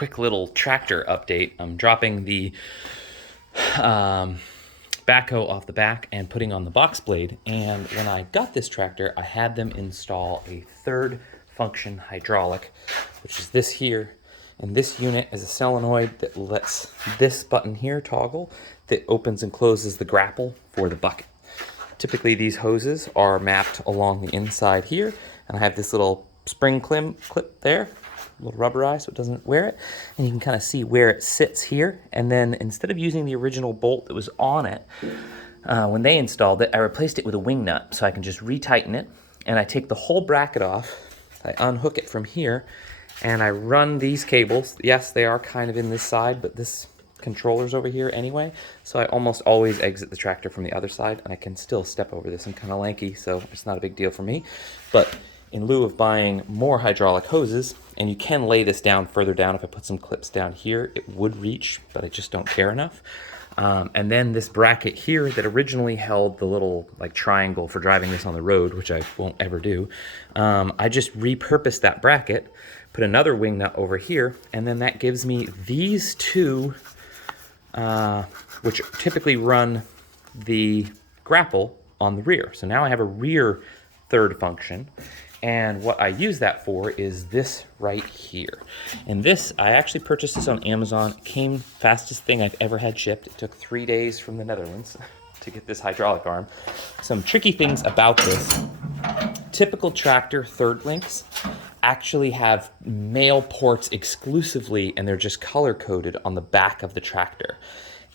quick little tractor update. I'm dropping the backhoe off the back and putting on the box blade. And when I got this tractor, I had them install a third function hydraulic, which is this here. And this unit is a solenoid that lets this button here toggle that opens and closes the grapple for the bucket. Typically these hoses are mapped along the inside here, and I have this little spring clip there, a little rubberized so it doesn't wear it, and you can kind of see where it sits here. And then instead of using the original bolt that was on it, when they installed it, I replaced it with a wing nut so I can just retighten it. And I take the whole bracket off, I unhook it from here, and I run these cables. Yes, they are kind of in this side, but this controller's over here anyway, so I almost always exit the tractor from the other side, and I can still step over this. I'm kind of lanky, so it's not a big deal for me. But in lieu of buying more hydraulic hoses, and you can lay this down further down, if I put some clips down here, it would reach, but I just don't care enough. And then this bracket here that originally held the little like triangle for driving this on the road, which I won't ever do, I just repurposed that bracket, put another wing nut over here, and then that gives me these two, which typically run the grapple on the rear. So now I have a rear third function, and what I use that for is this right here. And this, I actually purchased this on Amazon. It came fastest thing I've ever had shipped. It took 3 days from the Netherlands to get this hydraulic arm. Some tricky things about this. Typical tractor third links actually have male ports exclusively, and they're just color coded on the back of the tractor.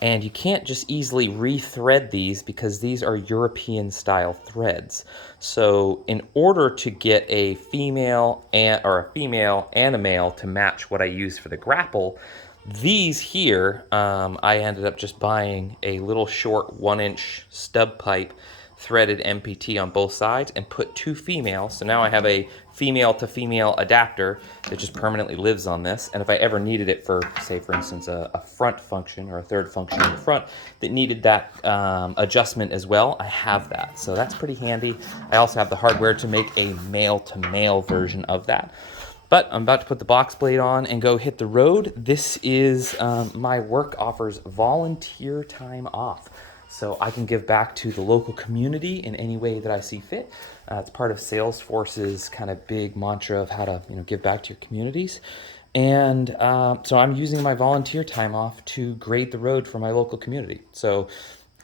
And you can't just easily re-thread these because these are European style threads. So in order to get a female and a male to match what I use for the grapple, these here, I ended up just buying a little short 1-inch stub pipe threaded MPT on both sides and put 2 females. So now I have a female to female adapter that just permanently lives on this. And if I ever needed it for, say for instance, a front function or a third function in the front that needed that adjustment as well, I have that. So that's pretty handy. I also have the hardware to make a male to male version of that. But I'm about to put the box blade on and go hit the road. This is, my work offers volunteer time off, so I can give back to the local community in any way that I see fit. It's part of Salesforce's kind of big mantra of how to give back to your communities. And so I'm using my volunteer time off to grade the road for my local community. So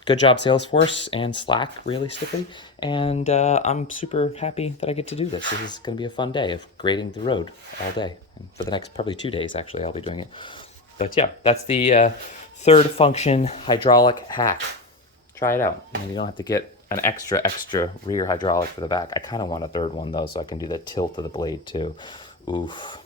good job, Salesforce and Slack, realistically. And I'm super happy that I get to do this. This is going to be a fun day of grading the road all day. And for the next probably 2 days, actually, I'll be doing it. But yeah, that's the third function hydraulic hack. Try it out. And you don't have to get an extra rear hydraulic for the back. I kind of want a third one though, so I can do the tilt of the blade too. Oof.